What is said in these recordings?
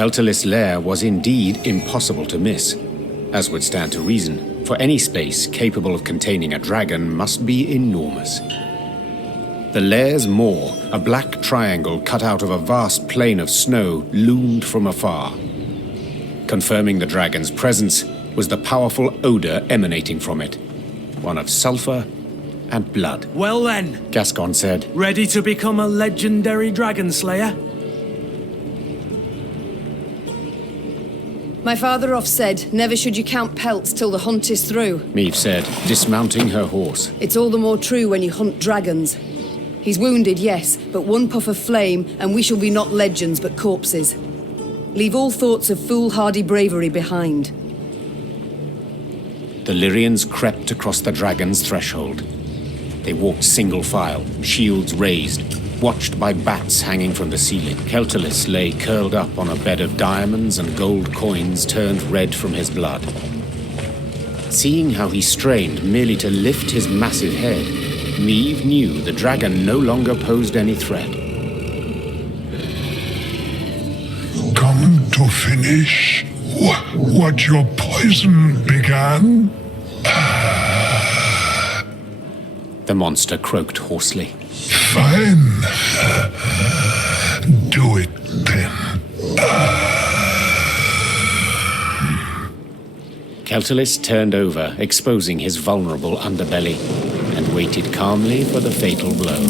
Keltalis' lair was indeed impossible to miss, as would stand to reason, for any space capable of containing a dragon must be enormous. The lair's maw, a black triangle cut out of a vast plain of snow, loomed from afar. Confirming the dragon's presence was the powerful odor emanating from it, one of sulfur and blood. Well then, Gascon said, ready to become a legendary dragon slayer? My father oft said, never should you count pelts till the hunt is through. Meve said, dismounting her horse. It's all the more true when you hunt dragons. He's wounded, yes, but one puff of flame, and we shall be not legends, but corpses. Leave all thoughts of foolhardy bravery behind. The Lyrians crept across the dragon's threshold. They walked single file, shields raised, watched by bats hanging from the ceiling. Keltalis lay curled up on a bed of diamonds and gold coins turned red from his blood. Seeing how he strained merely to lift his massive head, Meve knew the dragon no longer posed any threat. Come to finish what your poison began? The monster croaked hoarsely. Fine. Do it then. Keltalis turned over, exposing his vulnerable underbelly, and waited calmly for the fatal blow.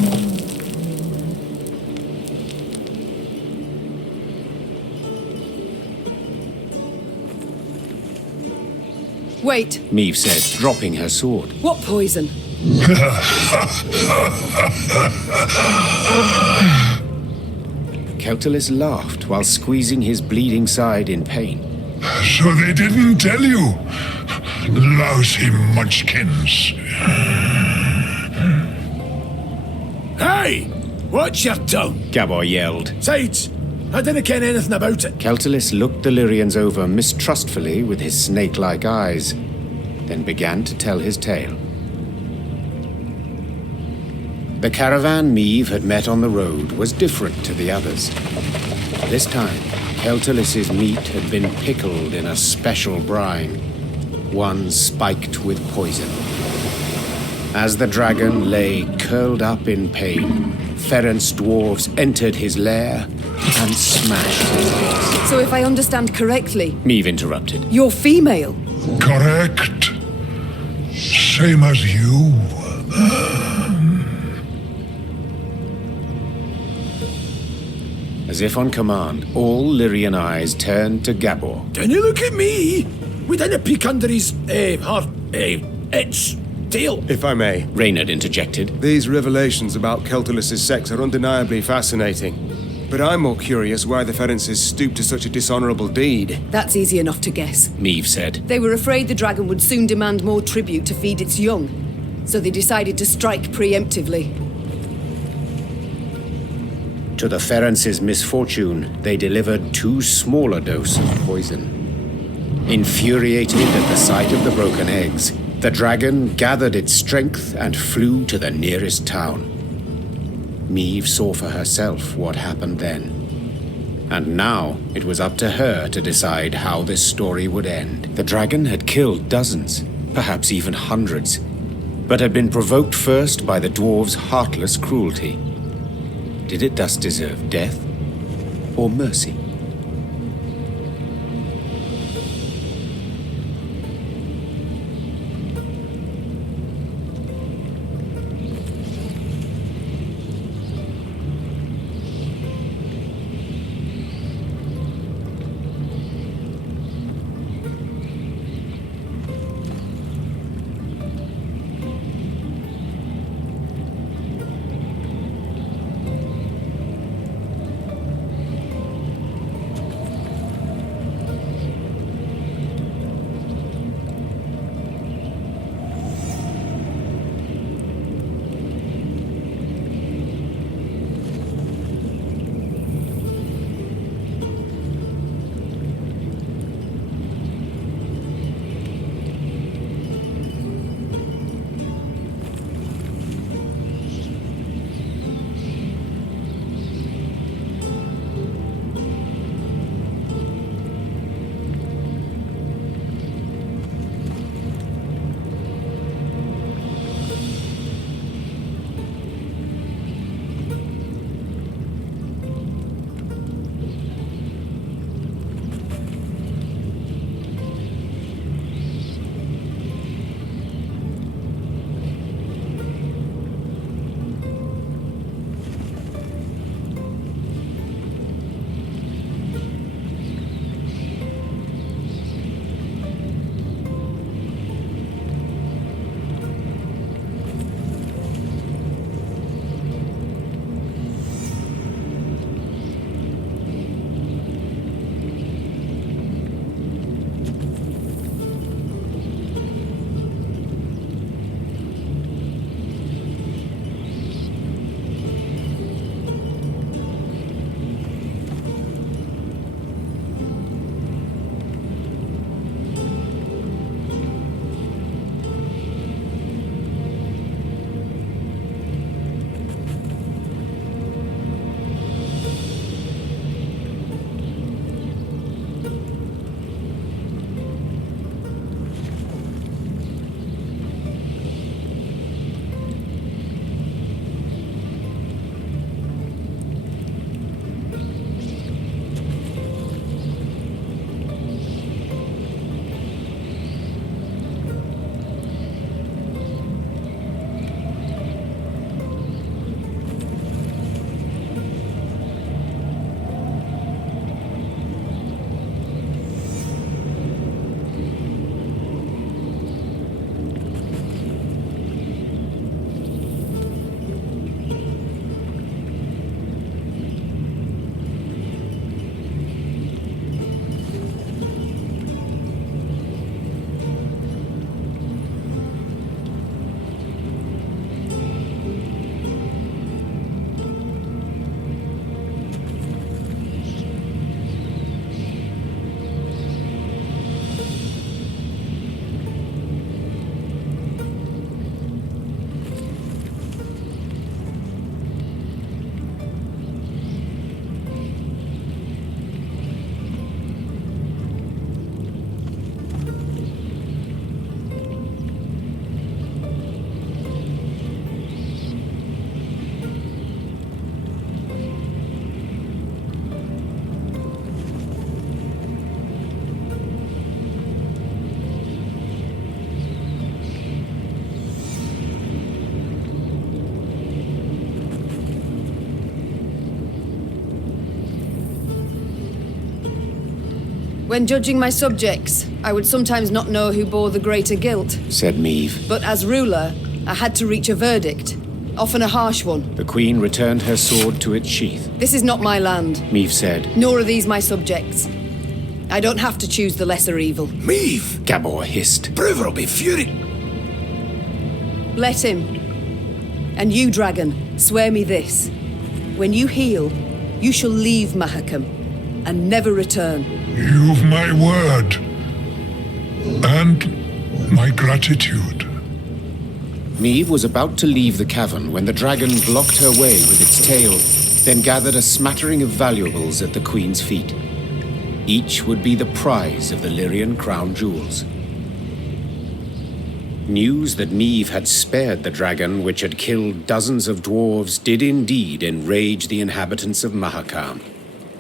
Wait, Meve said, dropping her sword. what poison? Keltalis laughed while squeezing his bleeding side in pain. So they didn't tell you? Lousy munchkins. Hey! Watch your tongue! Gabor yelled. Sides! I didn't ken anything about it. Keltalis looked the Lyrians over mistrustfully with his snake-like eyes, then began to tell his tale. The caravan Meve had met on the road was different to the others. This time, Keltalis's meat had been pickled in a special brine, one spiked with poison. As the dragon lay curled up in pain, Ferenc dwarves entered his lair and smashed his face. So if I understand correctly, Meve interrupted. you're female. Correct. Same as you. As if on command, all Lyrian eyes turned to Gabor. Can you look at me? We didn't peek under his, its tail. If I may, Reynard interjected. these revelations about Keltalis' sex are undeniably fascinating. But I'm more curious why the Ferences stooped to such a dishonorable deed. That's easy enough to guess. Meve said. They were afraid the dragon would soon demand more tribute to feed its young, so they decided to strike preemptively. To the Ferences' misfortune, they delivered too small a dose of poison. Infuriated at the sight of the broken eggs, the dragon gathered its strength and flew to the nearest town. Meve saw for herself what happened then. And now it was up to her to decide how this story would end. The dragon had killed dozens, perhaps even hundreds, but had been provoked first by the dwarves' heartless cruelty. Did it thus deserve death or mercy? When judging my subjects, I would sometimes not know who bore the greater guilt. Said Meve. But as ruler, I had to reach a verdict. Often a harsh one. The Queen returned her sword to its sheath. This is not my land. Meve said. Nor are these my subjects. I don't have to choose the lesser evil. Meve! Gabor hissed. Brewer will be furious. Let him. And you, dragon, swear me this. When you heal, you shall leave Mahakam and never return. You've my word. And my gratitude. Meve was about to leave the cavern when the dragon blocked her way with its tail, then gathered a smattering of valuables at the Queen's feet. Each would be the prize of the Lyrian crown jewels. News that Meve had spared the dragon which had killed dozens of dwarves did indeed enrage the inhabitants of Mahakam,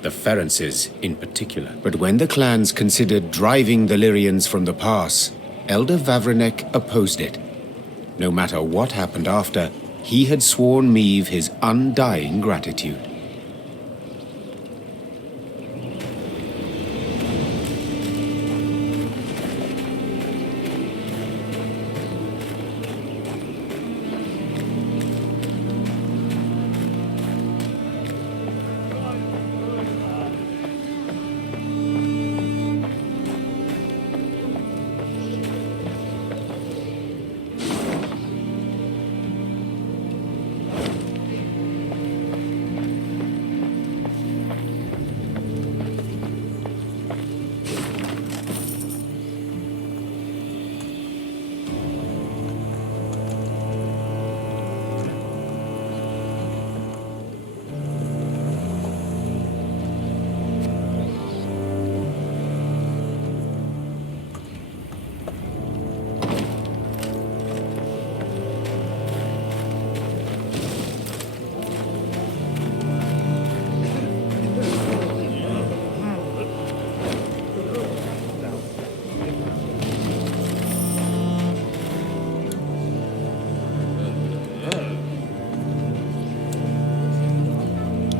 the Ferences in particular. But when the clans considered driving the Lyrians from the pass, Elder Vavrenek opposed it. No matter what happened after, he had sworn Meve his undying gratitude.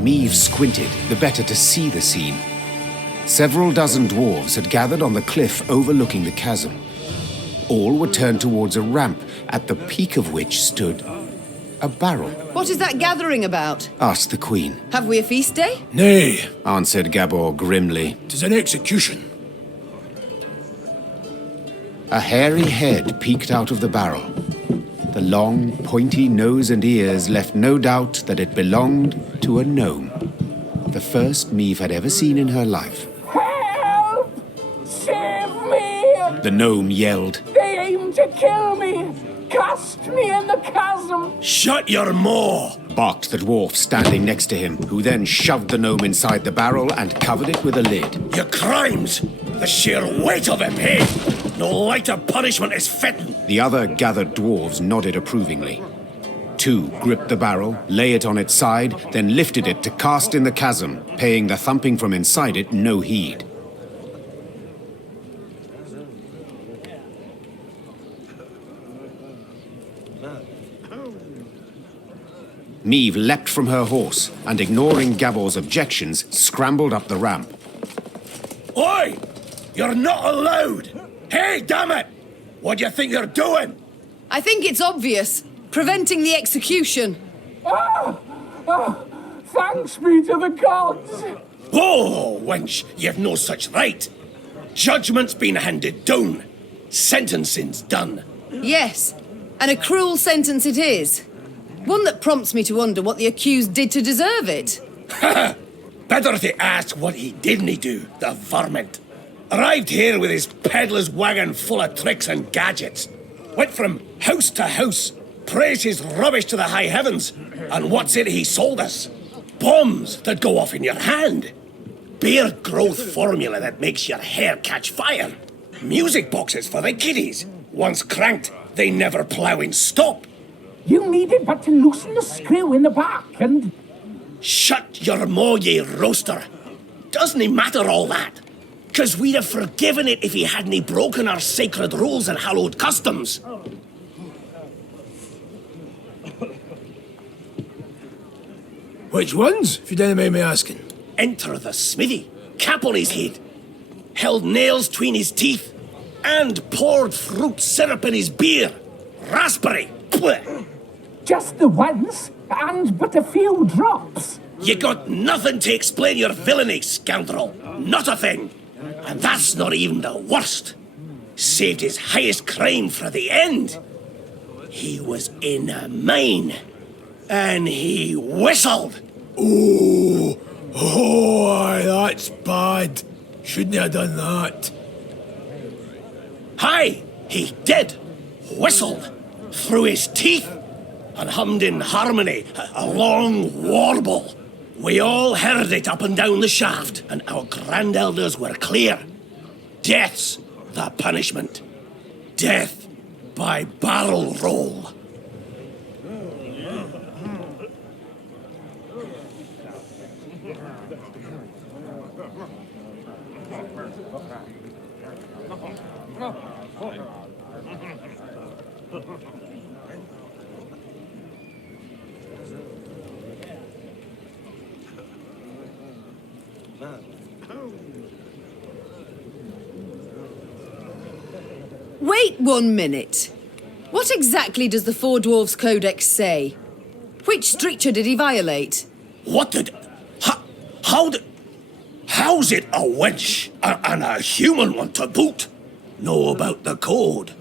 Meve squinted, the better to see the scene. Several dozen dwarves had gathered on the cliff overlooking the chasm. All were turned towards a ramp, at the peak of which stood a barrel. What is that gathering about? Asked the Queen. Have we a feast day? Nay, Answered Gabor grimly. 'tis an execution. A hairy head peeked out of the barrel. The long, pointy nose and ears left no doubt that it belonged to a gnome. The first Meve had ever seen in her life. Help! Save me! The gnome yelled. They aim to kill me! Cast me in the chasm! Shut your maw! Barked the dwarf standing next to him, who then shoved the gnome inside the barrel and covered it with a lid. Your crimes! The sheer weight of it, eh? No lighter punishment is fitting. The other gathered dwarves nodded approvingly. Two gripped the barrel, lay it on its side, then lifted it to cast in the chasm, paying the thumping from inside it no heed. Meve leapt from her horse and, ignoring Gabor's objections, scrambled up the ramp. Oi! You're not allowed! Hey, damn it! What do you think you're doing? I think it's obvious. Preventing the execution. Thanks be to the gods! Oh, wench, you've no such right. Judgment's been handed down. Sentencing's done. Yes, and a cruel sentence it is. One that prompts me to wonder what the accused did to deserve it. Better to ask what he didn't do, the varmint. Arrived here with his peddler's wagon full of tricks and gadgets. Went from house to house, praised his rubbish to the high heavens. And what's it he sold us? Bombs that go off in your hand. Beer growth formula that makes your hair catch fire. Music boxes for the kiddies. Once cranked, they never plough in stop. You needed but to loosen the screw in the back and... Shut your maw, ye roaster. Doesn't it matter all that? 'Cause we'd have forgiven it if he hadn't broken our sacred rules and hallowed customs. Which ones, if you don't mind me asking? Enter the smithy, cap on his head. held nails between his teeth, and poured fruit syrup in his beer. Raspberry. Blech. Just the once, and but a few drops. You got nothing to explain your villainy, scoundrel. Not a thing. And that's not even the worst. Saved his highest crime for the end. He was in a mine, and he whistled. Oh, aye, that's bad. Shouldn't have done that. Aye, he did. Whistled through his teeth and hummed in harmony a long warble. We all heard it up and down the shaft, and our grand-elders were clear. Death's the punishment. Death by barrel roll. Wait 1 minute. What exactly does the Four Dwarfs Codex say? Which stricture did he violate? What did... How's it a wench and a human one to boot know about the code?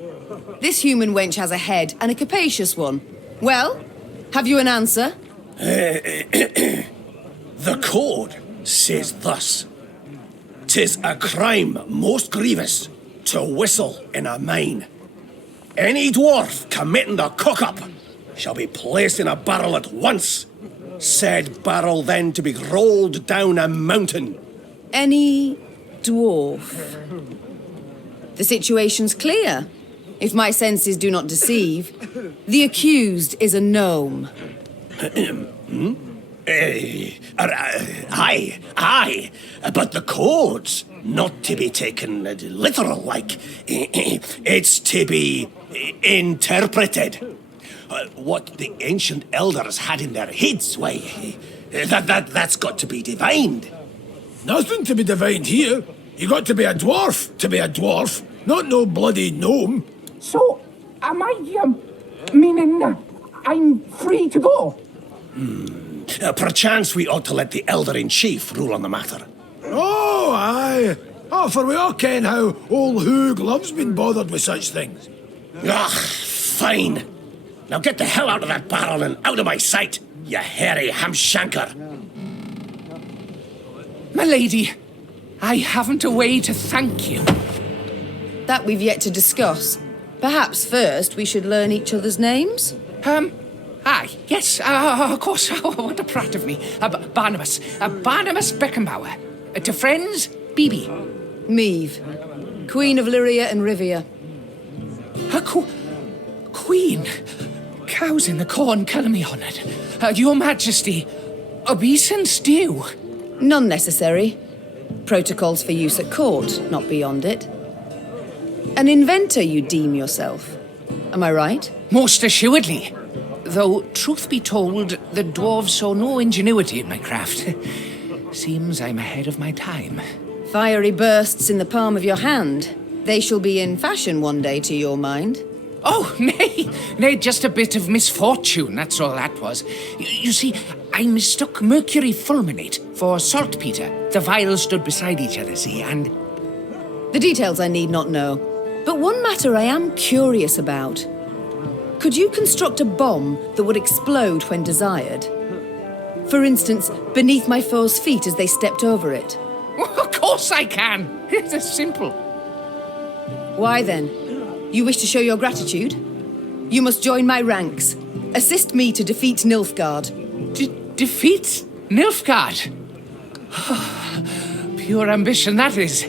This human wench has a head, and a capacious one. Well, have you an answer? The code says thus. 'Tis a crime most grievous to whistle in a mine. Any dwarf committing the cock-up shall be placed in a barrel at once. Said barrel then to be rolled down a mountain. Any dwarf? The situation's clear. If my senses do not deceive, the accused is a gnome. Aye, but the code's not to be taken literal, like. It's to be interpreted. What the ancient elders had in their heads, why, that's got to be divined. Nothing to be divined here. You got to be a dwarf, not no bloody gnome. So, am I, meaning I'm free to go? Perchance we ought to let the elder-in-chief rule on the matter. Oh, aye. Oh, for we all ken how old Hoog loves being bothered with such things. Ah, fine. Now get the hell out of that barrel and out of my sight, you hairy hamshanker. My lady, I haven't a way to thank you. That we've yet to discuss. Perhaps first we should learn each other's names? Aye, yes, of course. Oh, what a prat of me. Barnabas. Barnabas Beckenbauer. To friends, Bibi. Meve, Queen of Lyria and Rivia. Queen. Cows in the corn, colour me honoured. Your Majesty, obeisance due. None necessary. Protocols for use at court, not beyond it. An inventor you deem yourself. Am I right? Most assuredly. Though, truth be told, the dwarves saw no ingenuity in my craft. Seems I'm ahead of my time. Fiery bursts in the palm of your hand. They shall be in fashion one day, to your mind. Oh, nay, just a bit of misfortune, that's all that was. You see, I mistook mercury fulminate for saltpeter. The vials stood beside each other, see, and... The details I need not know. But one matter I am curious about. Could you construct a bomb that would explode when desired? For instance, beneath my foe's feet as they stepped over it. Of course I can. It's simple. Why then? You wish to show your gratitude? You must join my ranks. Assist me to defeat Nilfgaard. Defeat Nilfgaard? Pure ambition, that is.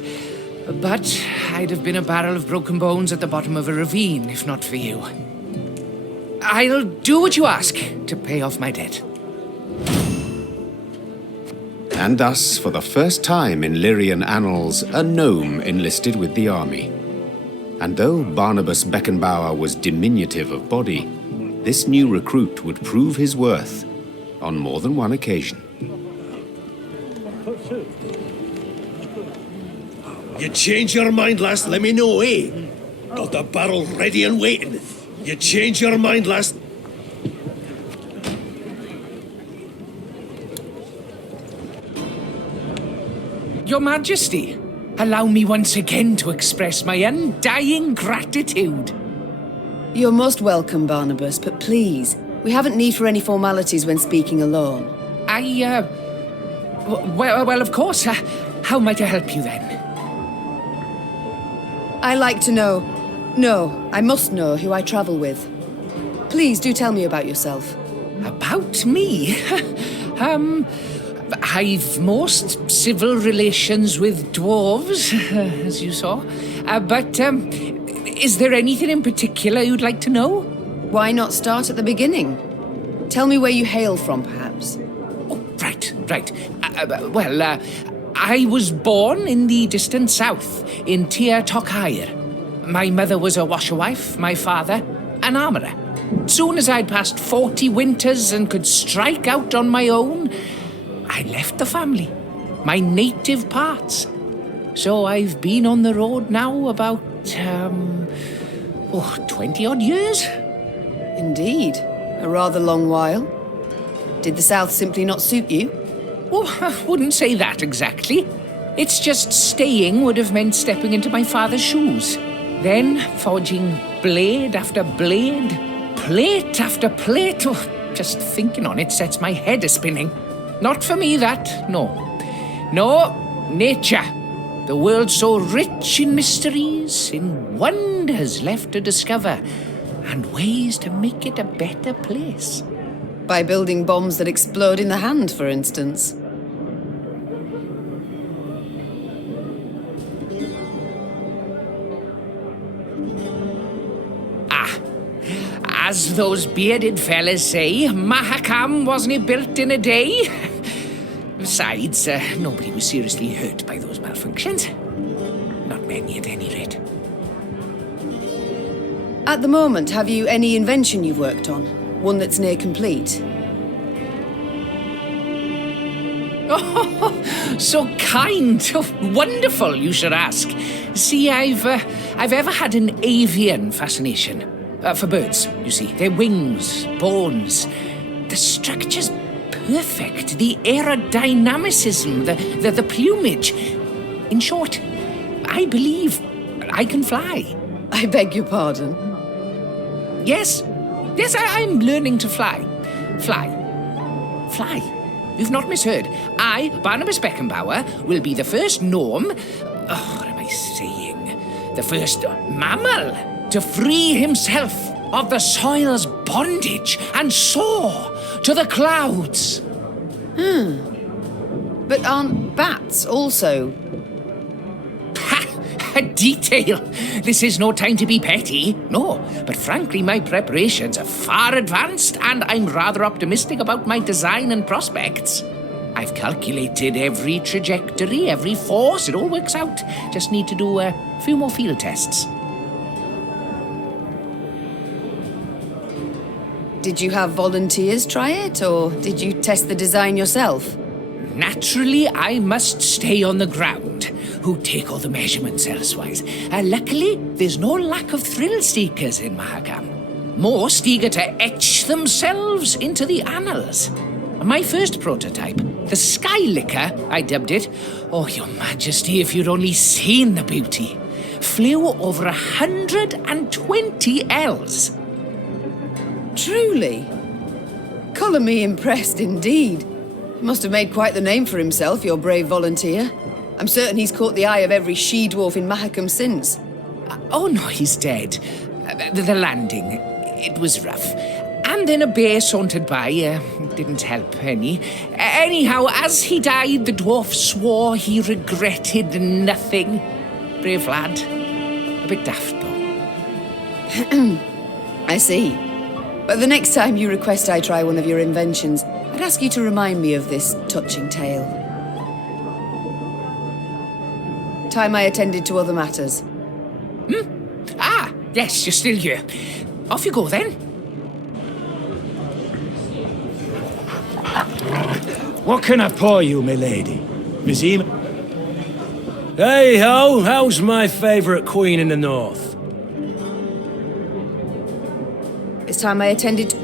But I'd have been a barrel of broken bones at the bottom of a ravine, if not for you. I'll do what you ask to pay off my debt. And thus, for the first time in Lyrian annals, a gnome enlisted with the army. And though Barnabas Beckenbauer was diminutive of body, this new recruit would prove his worth on more than one occasion. You change your mind, lass, let me know, eh? Got the barrel ready and waiting. You change your mind, lass. Your Majesty, allow me once again to express my undying gratitude. You're most welcome, Barnabas, but please, we haven't need for any formalities when speaking alone. Well, of course. How might I help you then? I like to know. No, I must know who I travel with. Please do tell me about yourself. About me? I've most civil relations with dwarves, as you saw. But is there anything in particular you'd like to know? Why not start at the beginning? Tell me where you hail from, perhaps. Oh, right. I was born in the distant south, in Tir Tokhair. My mother was a washerwife, my father, an armourer. Soon as I'd passed 40 winters and could strike out on my own, I left the family, my native parts. So I've been on the road now about, 20-odd years. Indeed. A rather long while. Did the south simply not suit you? Oh, I wouldn't say that exactly. It's just staying would have meant stepping into my father's shoes. Then forging blade after blade, plate after plate. Oh, just thinking on it sets my head a-spinning. Not for me, that, no. No, nature. The world's so rich in mysteries, in wonders left to discover, and ways to make it a better place. By building bombs that explode in the hand, for instance. As those bearded fellas say, Mahakam wasn't built in a day. Besides, nobody was seriously hurt by those malfunctions. Not many, at any rate. At the moment, have you any invention you've worked on? One that's near complete? Oh, so kind. Oh, wonderful, you should ask. See, I've ever had an avian fascination. For birds, you see. Their wings, bones. The structure's perfect. The aerodynamicism, the plumage. In short, I believe I can fly. I beg your pardon? Yes, I'm learning to fly. Fly. You've not misheard. I, Barnabas Beckenbauer, will be the first gnome... what am I saying? The first mammal to free himself of the soil's bondage and soar to the clouds. But aren't bats also? A detail. This is no time to be petty. No, but frankly, my preparations are far advanced and I'm rather optimistic about my design and prospects. I've calculated every trajectory, every force. It all works out. Just need to do a few more field tests. Did you have volunteers try it, or did you test the design yourself? Naturally, I must stay on the ground, who take all the measurements elsewise. Luckily, there's no lack of thrill-seekers in Mahakam. Most eager to etch themselves into the annals. My first prototype, the Sky Licker, I dubbed it. Oh, Your Majesty, if you'd only seen the beauty. Flew over 120 Ls. Truly? Colour me impressed indeed. He must have made quite the name for himself, your brave volunteer. I'm certain he's caught the eye of every she-dwarf in Mahakam since. Oh no, he's dead. The landing, it was rough. And then a bear sauntered by, didn't help any. Anyhow, as he died, the dwarf swore he regretted nothing. Brave lad. A bit daft, though. I see. But the next time you request I try one of your inventions, I'd ask you to remind me of this touching tale. Time I attended to other matters. Ah, yes, you're still here. Off you go, then. What can I pour you, my lady? Miss Em? Hey ho, how's my favourite queen in the north? It's time I attended.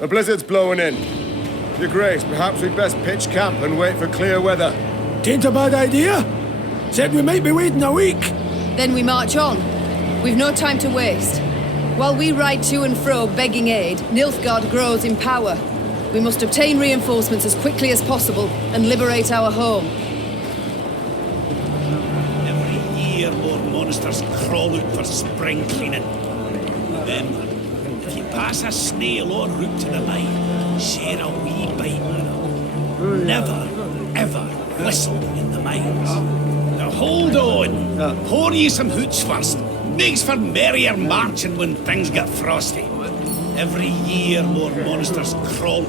A blizzard's blowing in. Your Grace, perhaps we'd best pitch camp and wait for clear weather. Tain't a bad idea. Said we might be waiting a week. Then we march on. We've no time to waste. While we ride to and fro begging aid, Nilfgaard grows in power. We must obtain reinforcements as quickly as possible and liberate our home. Every year more monsters crawl out for spring cleaning. Remember, if you pass a snail en route to the mine, share a wee bite with them. Never, ever whistle in the mines. Now hold on. Pour ye some hoots first. Makes for merrier marching when things get frosty. Every year more monsters crawl.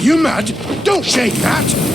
You mad? Don't shake that!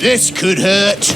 This could hurt.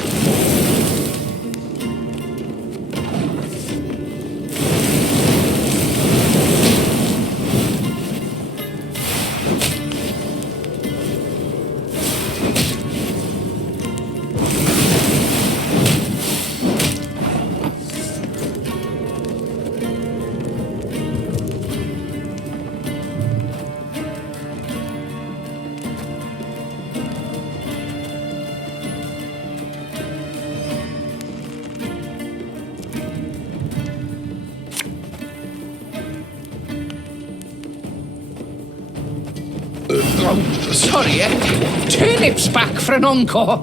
Oh, sorry, turnips back for an encore.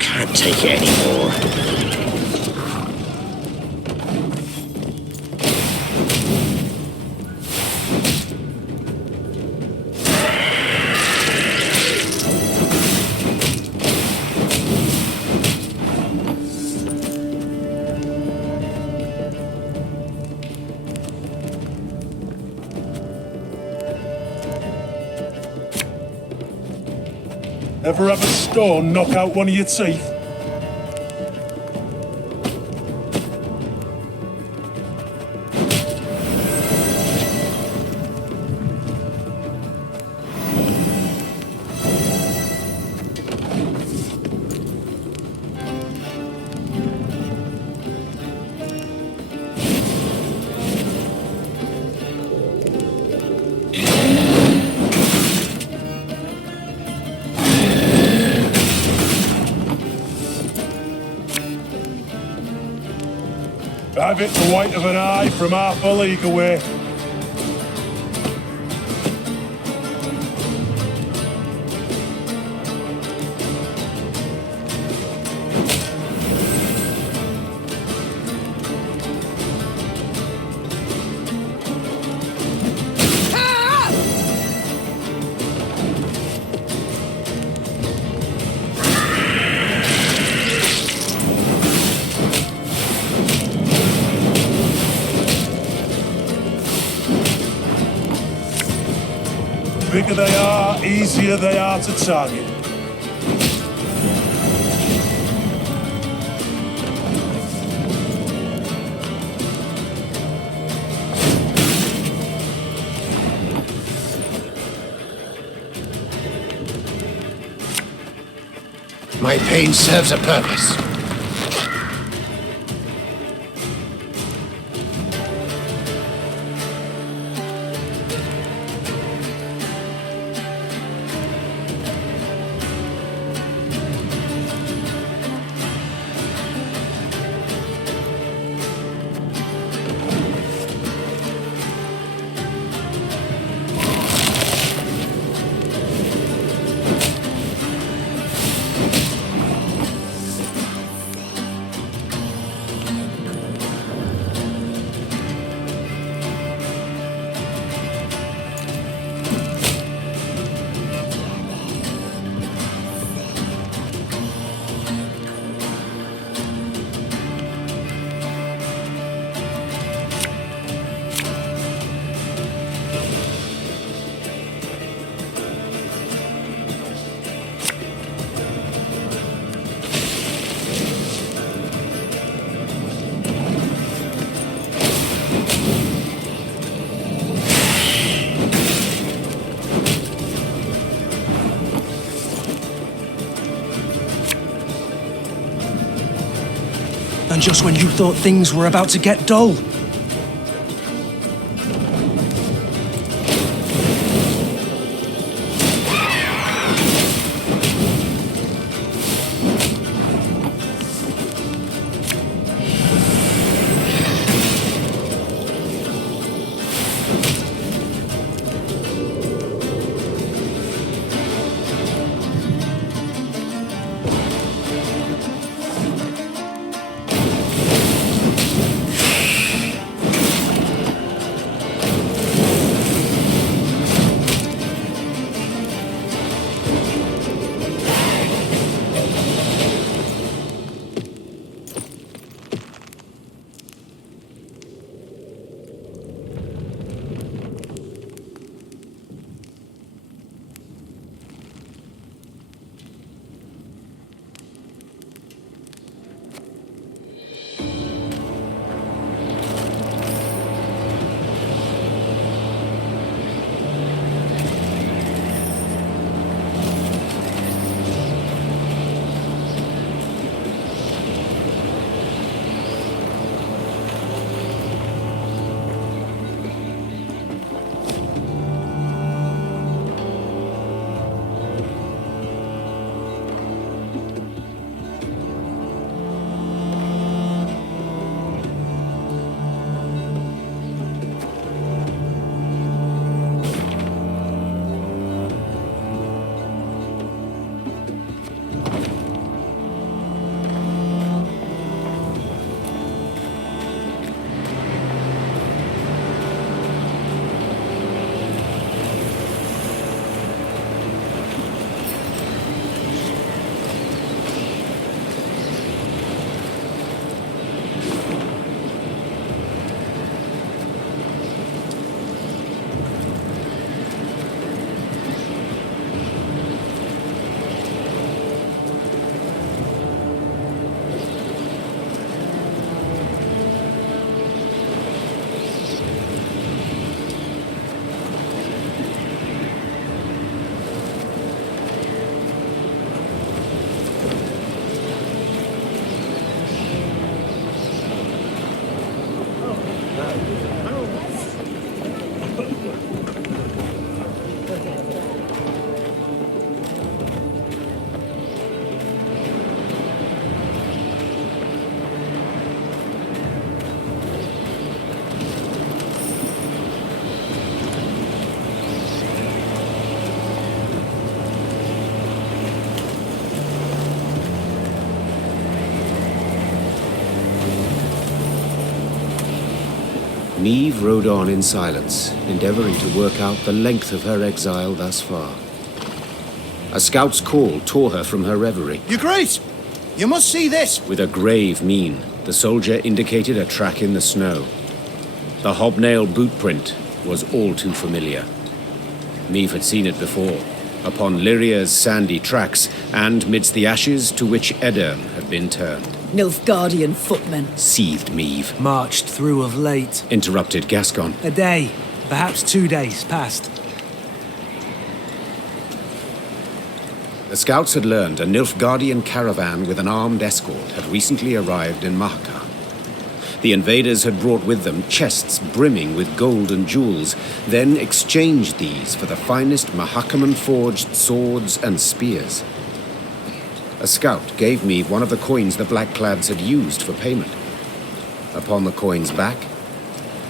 Can't take it anymore. Ever have a stone knock out one of your teeth? Have it the white of an eye from half a league away. Bigger they are, easier they are to target. My pain serves a purpose. And just when you thought things were about to get dull. Niamh rode on in silence, endeavoring to work out the length of her exile thus far. A scout's call tore her from her reverie. Your Grace! You must see this! With a grave mien, the soldier indicated a track in the snow. The hobnail boot print was all too familiar. Niamh had seen it before, upon Lyria's sandy tracks, and midst the ashes to which Edern had been turned. Nilfgaardian footmen. Seethed Niamh. Marched through of late. Interrupted Gascon. A day, perhaps 2 days past. The scouts had learned a Nilfgaardian caravan with an armed escort had recently arrived in Mahaka. The invaders had brought with them chests brimming with gold and jewels, then exchanged these for the finest Mahakaman-forged swords and spears. A scout gave me one of the coins the Blackclads had used for payment. Upon the coin's back,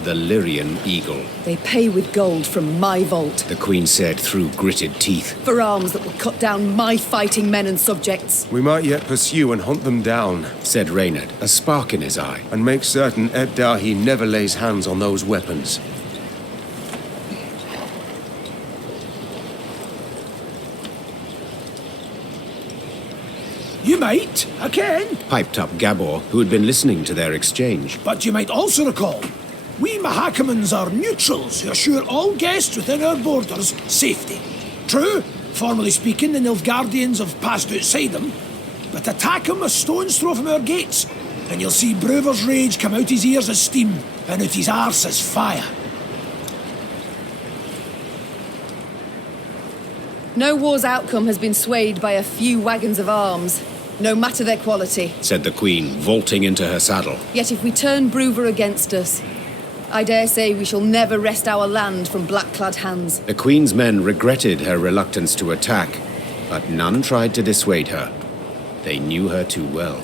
the Lyrian eagle. They pay with gold from my vault. The Queen said through gritted teeth. For arms that will cut down my fighting men and subjects. We might yet pursue and hunt them down, said Reynard, a spark in his eye. And make certain Ed Dahi never lays hands on those weapons. You might, I can. Piped up Gabor, who had been listening to their exchange. But you might also recall, we Mahakamans are neutrals who assure all guests within our borders safety. True, formally speaking, the Nilfgaardians have passed outside them, but attack them a stone's throw from our gates, and you'll see Brewer's rage come out his ears as steam, and out his arse as fire. No war's outcome has been swayed by a few wagons of arms. no matter their quality. said the Queen, vaulting into her saddle. Yet if we turn Bruver against us, I dare say we shall never wrest our land from black-clad hands. The Queen's men regretted her reluctance to attack, but none tried to dissuade her. They knew her too well.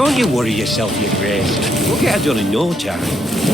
Don't you worry yourself, your grace. We'll get it done in no time.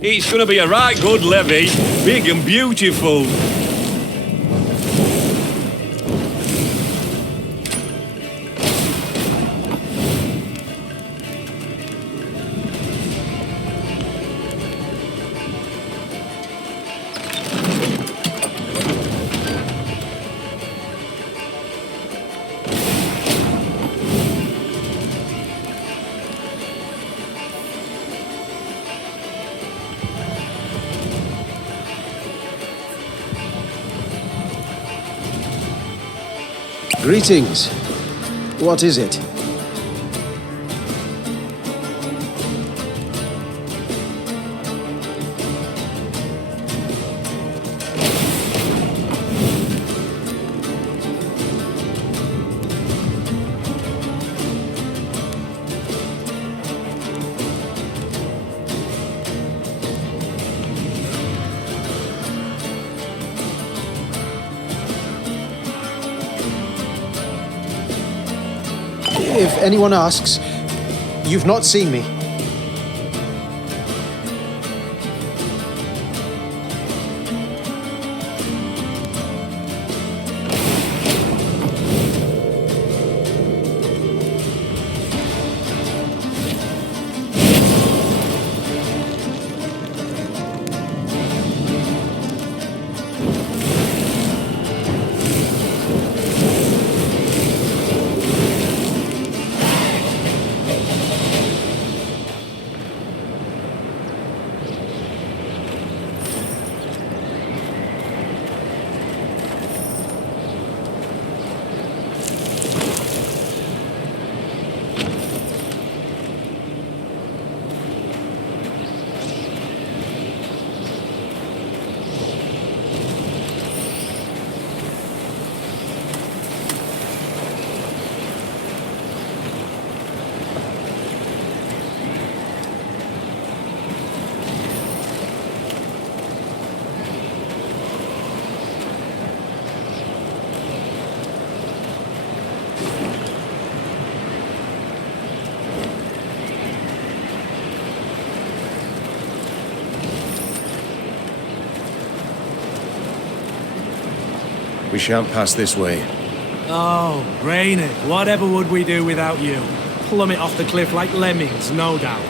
It's gonna be a right good levy, big and beautiful. Greetings. What is it? If anyone asks, you've not seen me. We shan't pass this way. Oh, Reynard, whatever would we do without you? Plummet off the cliff like lemmings, no doubt.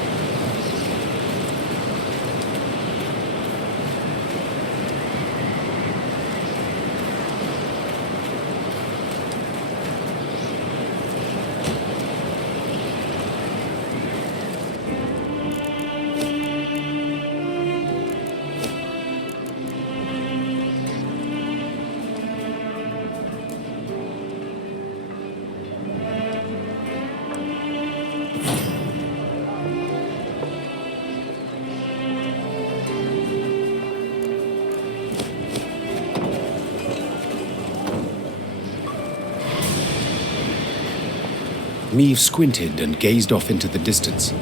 Meve squinted and gazed off into the distance.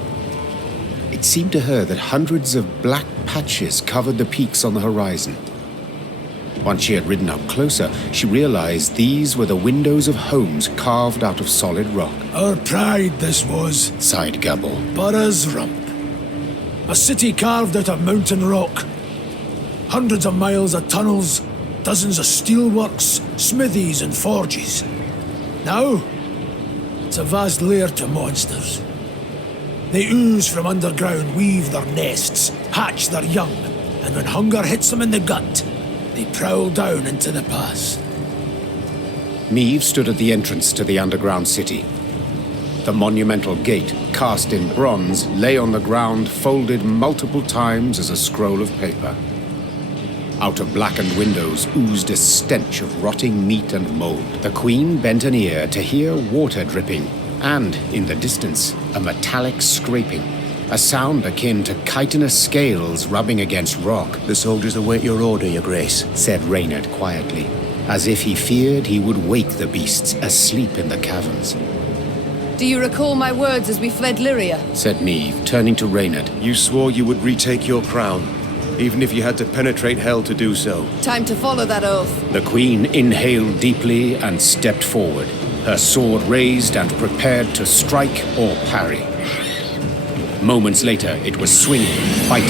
It seemed to her that hundreds of black patches covered the peaks on the horizon. Once she had ridden up closer, she realized these were the windows of homes carved out of solid rock. Our pride this was, sighed Gabble. Burra's Rump. A city carved out of mountain rock. Hundreds of miles of tunnels, dozens of steelworks, smithies and forges. Now, it's a vast lair to monsters. They ooze from underground, weave their nests, hatch their young, and when hunger hits them in the gut, they prowl down into the pass. Meve stood at the entrance to the underground city. The monumental gate, cast in bronze, lay on the ground, folded multiple times as a scroll of paper. Out of blackened windows oozed a stench of rotting meat and mold. The Queen bent an ear to hear water dripping, and, in the distance, a metallic scraping. A sound akin to chitinous scales rubbing against rock. The soldiers await your order, Your Grace, said Reynard quietly, as if he feared he would wake the beasts asleep in the caverns. Do you recall my words as we fled Lyria? Said Meve, turning to Reynard. You swore you would retake your crown, even if you had to penetrate hell to do so. Time to follow that oath. The Queen inhaled deeply and stepped forward, her sword raised and prepared to strike or parry. Moments later, it was swinging, fighting,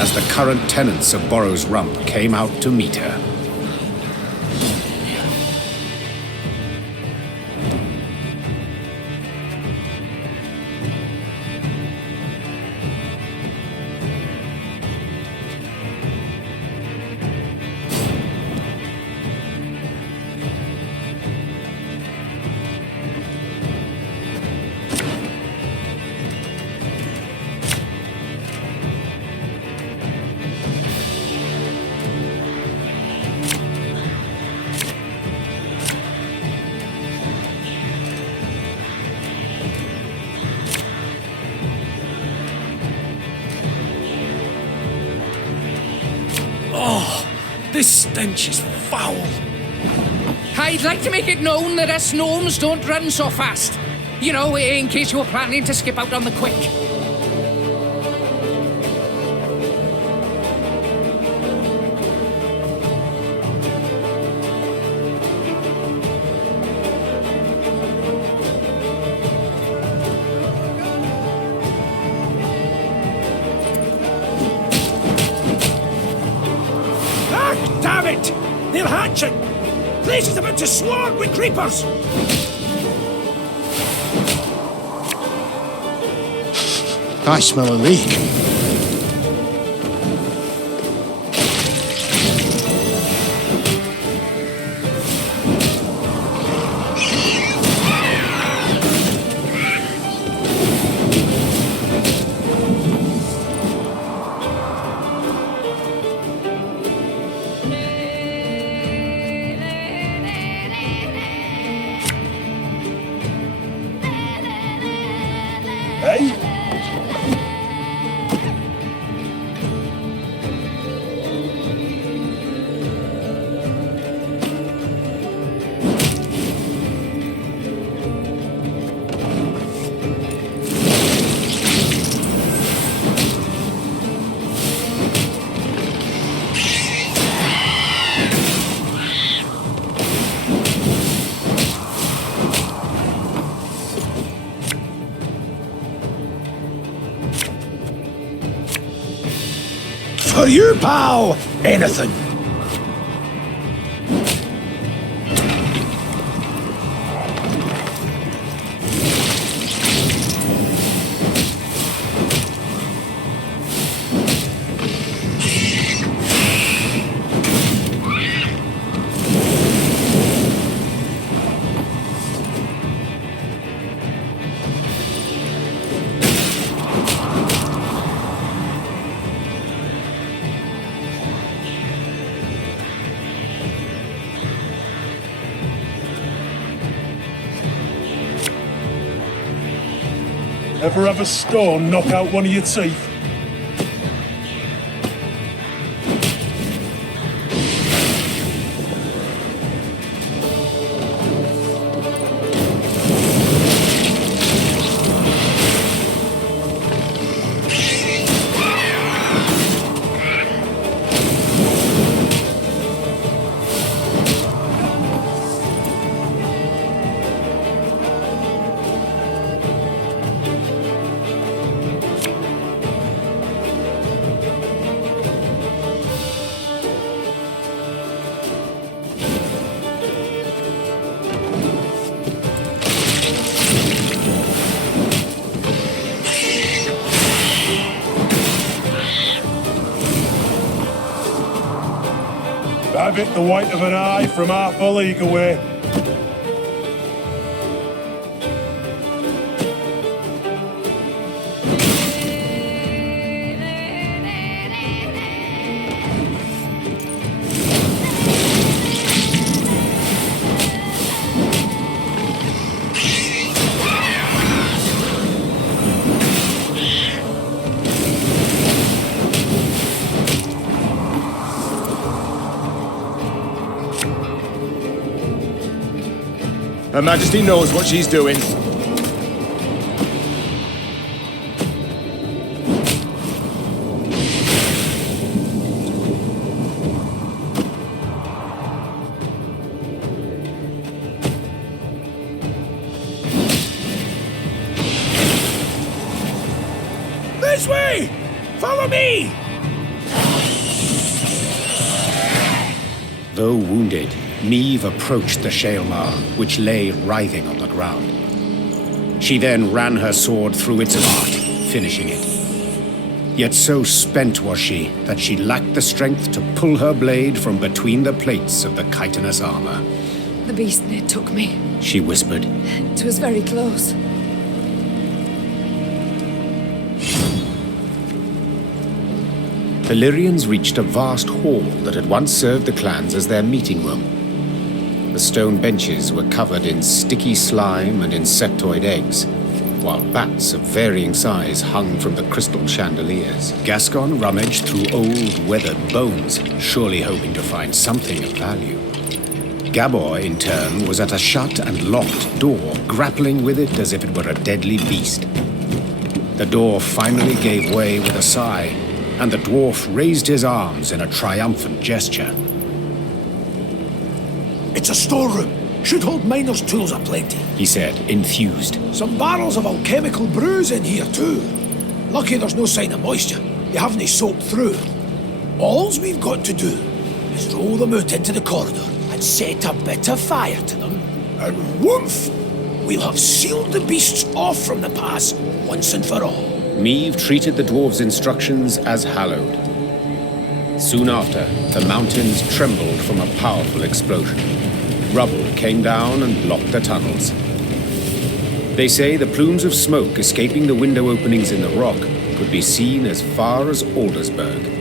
as the current tenants of Borrow's Rump came out to meet her. This stench is foul. I'd like to make it known that us gnomes don't run so fast. You know, in case you were planning to skip out on the quick. Damn it! They're hatching! Place is about to swarm with creepers! I smell a leak. Hey? For you, pal! Anything! Ever have a stone knock out one of your teeth? Have it the white of an eye from half a league away. Her Majesty knows what she's doing. for me! Though wounded, Meve approached the Shaelmar, which lay writhing on the ground. She then ran her sword through its heart, finishing it. Yet so spent was she that she lacked the strength to pull her blade from between the plates of the chitinous armor. The beast near took me. She whispered. It was very close. The Lyrians reached a vast hall that had once served the clans as their meeting room. The stone benches were covered in sticky slime and insectoid eggs, while bats of varying size hung from the crystal chandeliers. Gascon rummaged through old, weathered bones, surely hoping to find something of value. Gabor, in turn, was at a shut and locked door, grappling with it as if it were a deadly beast. The door finally gave way with a sigh, and the dwarf raised his arms in a triumphant gesture. It's a storeroom. Should hold miners' tools aplenty, he said, enthused. Some barrels of alchemical brews in here too. Lucky there's no sign of moisture. They haven't soaked through. All's we've got to do is roll them out into the corridor and set a bit of fire to them, and whoomph! We'll have sealed the beasts off from the pass once and for all. Meve treated the dwarves' instructions as hallowed. Soon after, the mountains trembled from a powerful explosion. Rubble came down and blocked the tunnels. They say the plumes of smoke escaping the window openings in the rock could be seen as far as Aldersburg.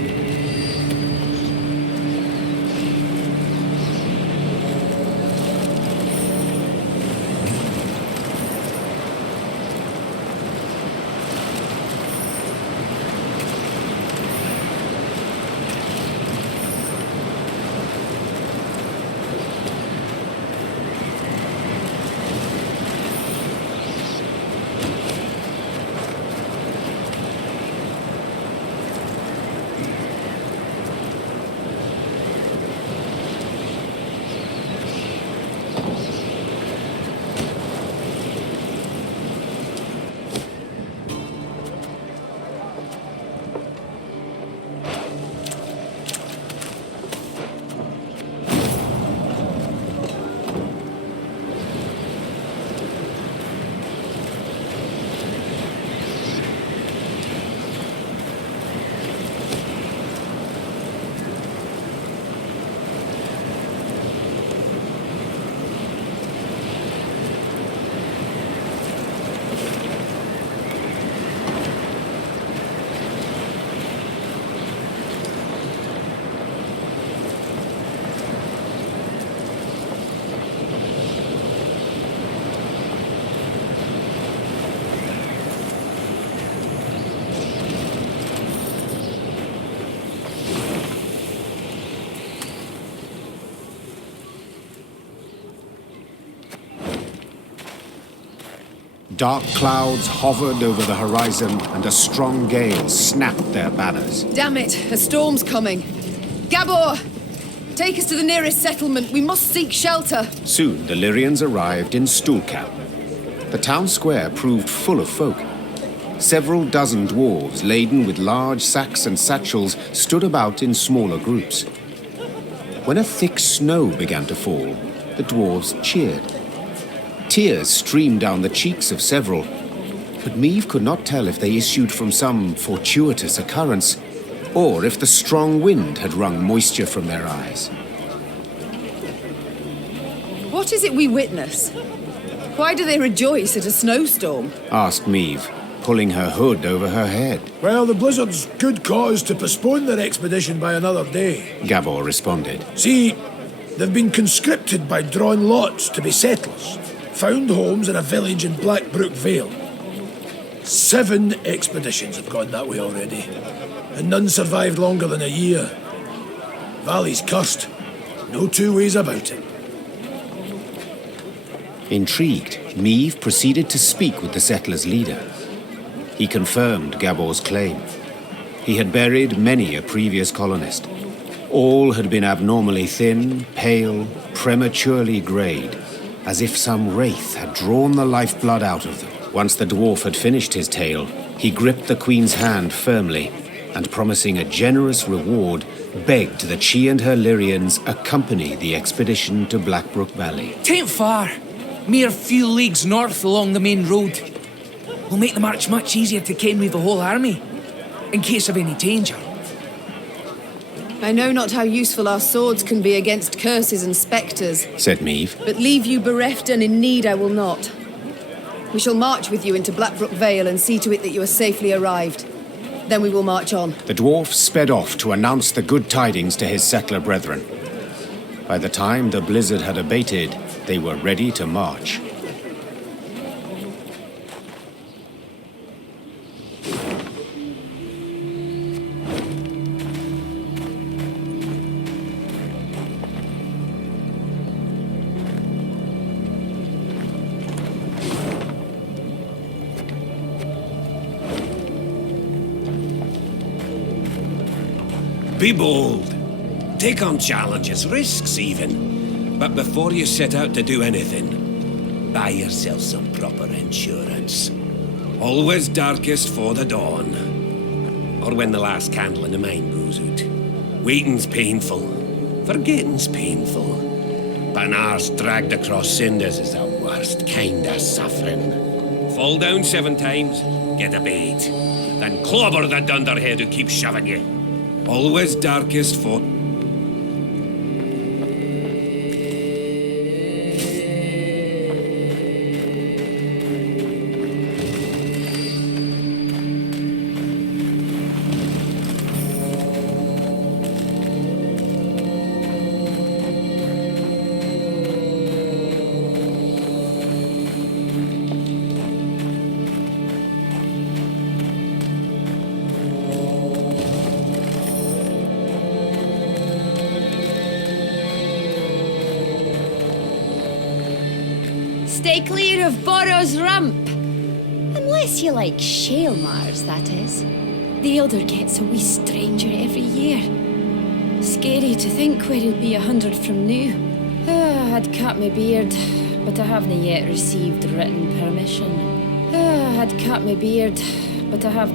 Dark clouds hovered over the horizon, and a strong gale snapped their banners. Damn it, a storm's coming. Gabor! Take us to the nearest settlement. We must seek shelter. Soon, the Lyrians arrived in Stuhlkamp. The town square proved full of folk. Several dozen dwarves, laden with large sacks and satchels, stood about in smaller groups. When a thick snow began to fall, the dwarves cheered. Tears streamed down the cheeks of several, but Meve could not tell if they issued from some fortuitous occurrence, or if the strong wind had wrung moisture from their eyes. What is it we witness? Why do they rejoice at a snowstorm? Asked Meve, pulling her hood over her head. Well, the blizzard's good cause to postpone their expedition by another day, Gabor responded. See, they've been conscripted by drawn lots to be settlers. Found homes in a village in Blackbrook Vale. 7 expeditions have gone that way already, and none survived longer than a year. Valley's cursed. No two ways about it. Intrigued, Meve proceeded to speak with the settlers' leader. He confirmed Gabor's claim. He had buried many a previous colonist. All had been abnormally thin, pale, prematurely greyed, as if some wraith had drawn the lifeblood out of them. Once the dwarf had finished his tale, he gripped the queen's hand firmly and promising a generous reward, begged that she and her Lyrians accompany the expedition to Blackbrook Valley. Tain't far. Mere few leagues north along the main road. Will make the march much easier to ken with the whole army, in case of any danger. I know not how useful our swords can be against curses and spectres, said Meave. but leave you bereft and in need I will not. We shall march with you into Blackbrook Vale and see to it that you are safely arrived. Then we will march on. The dwarf sped off to announce the good tidings to his settler brethren. By the time the blizzard had abated, they were ready to march. Be bold. Take on challenges, risks even. But before you set out to do anything, buy yourself some proper insurance. Always darkest for the dawn. Or when the last candle in the mine goes out. Waiting's painful. Forgetting's painful. But an arse dragged across cinders is the worst kind of suffering. Fall down 7 times, get a bait. Then clobber the dunderhead who keeps shoving you. Always darkest for... Stay clear of Borrow's Rump. Unless you like shale mars, that is. The elder gets a wee stranger every year. Scary to think where he'll be 100 from now. I'd cut my beard, but I haven't yet received written permission. I'd cut my beard, but I have...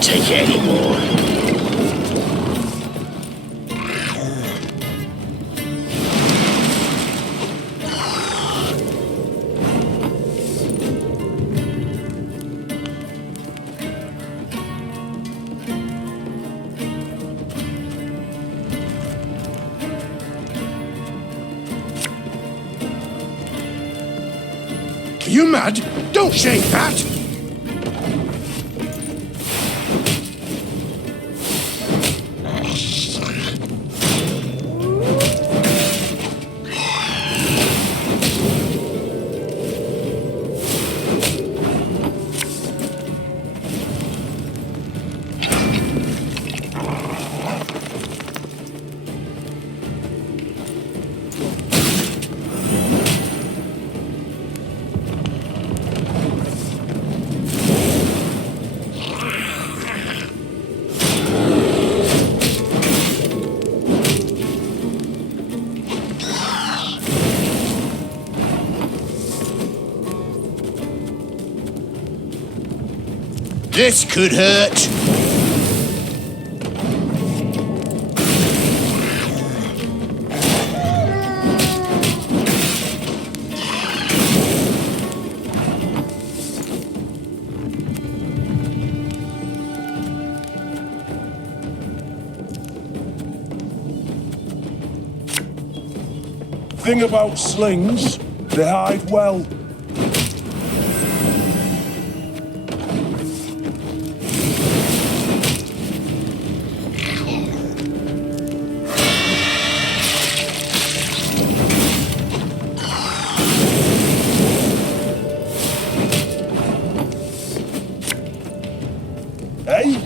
can't take it anymore. Are you mad? Don't shake that! This could hurt. Thing about slings, they hide well. Hey?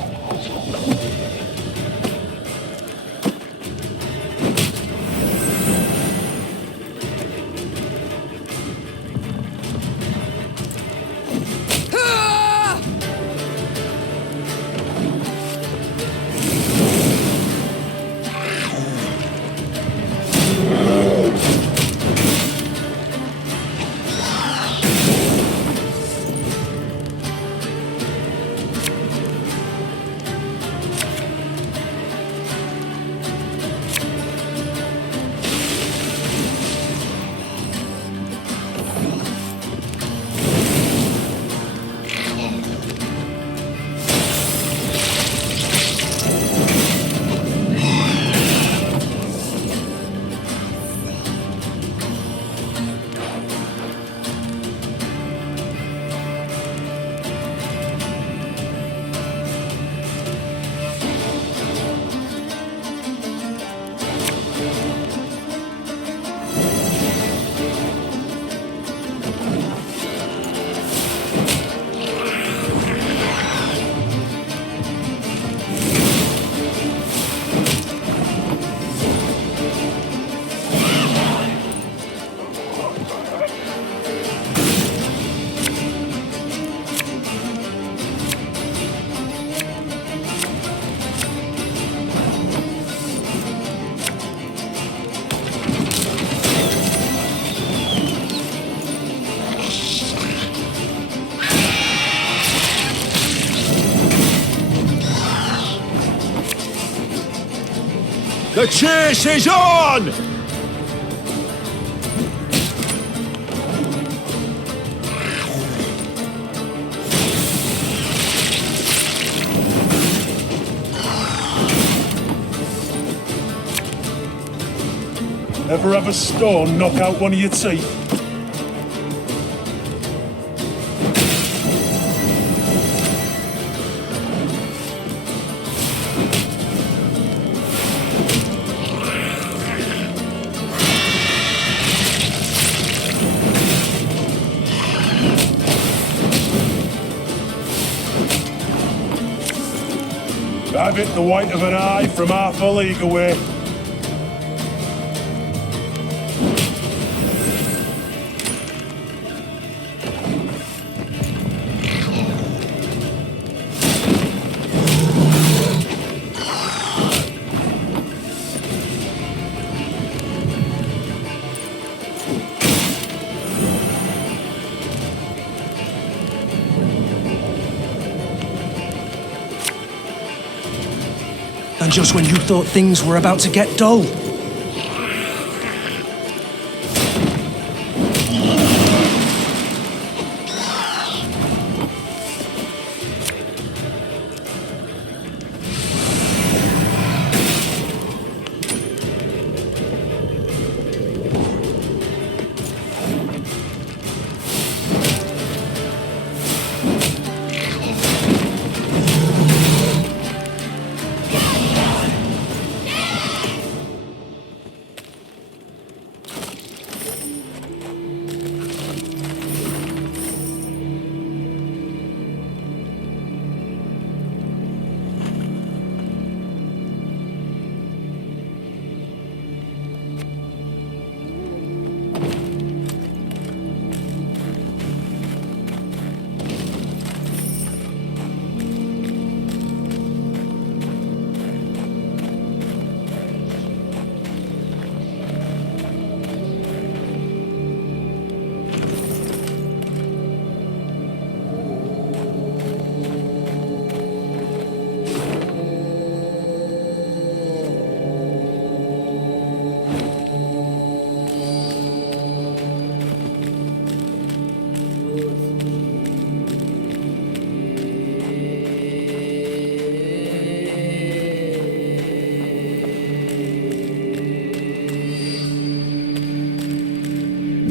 The chase is on! Ever have a stone knock out one of your teeth? I've hit the white of an eye from half a league away. And just when you thought things were about to get dull.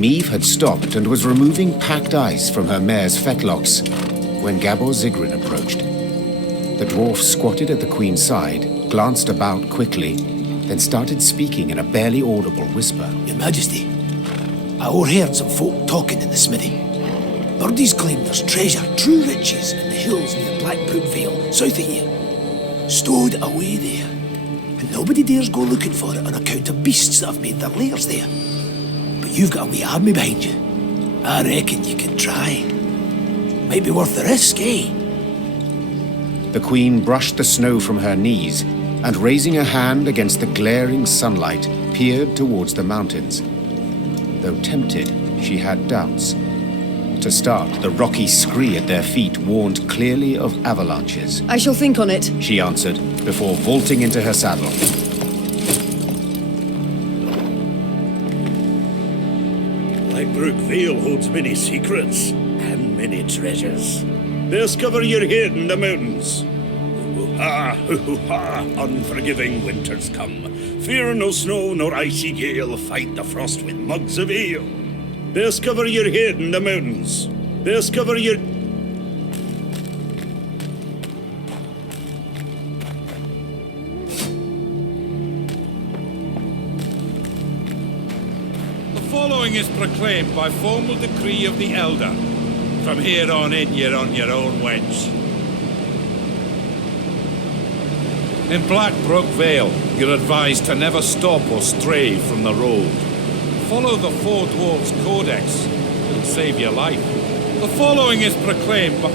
Meve had stopped and was removing packed ice from her mare's fetlocks when Gabor Zigrin approached. The dwarf squatted at the Queen's side, glanced about quickly, then started speaking in a barely audible whisper. Your Majesty, I overheard some folk talking in the smithy. Birdies claim there's treasure, true riches, in the hills near Blackbrook Vale, south of here. Stowed away there. And nobody dares go looking for it on account of beasts that have made their lairs there. But you've got a wee army behind you. I reckon you could try. Might be worth the risk, eh? The Queen brushed the snow from her knees and, raising a hand against the glaring sunlight, peered towards the mountains. Though tempted, she had doubts. To start, the rocky scree at their feet warned clearly of avalanches. I shall think on it, she answered, before vaulting into her saddle. Blackbrook Vale holds many secrets and many treasures. Discover your head in the mountains. Hoo-ha, hoo-ha, unforgiving winters come. Fear no snow nor icy gale, fight the frost with mugs of ale. Discover your head in the mountains. Discover your... The following is proclaimed by formal decree of the Elder. From here on in, you're on your own, wench. In Blackbrook Vale, you're advised to never stop or stray from the road. Follow the Four Dwarfs Codex. It'll save your life. The following is proclaimed by...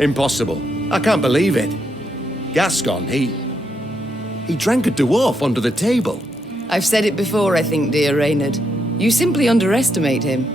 Impossible. I can't believe it. Gascon, he drank a dwarf under the table. I've said it before, I think, dear Reynard. You simply underestimate him.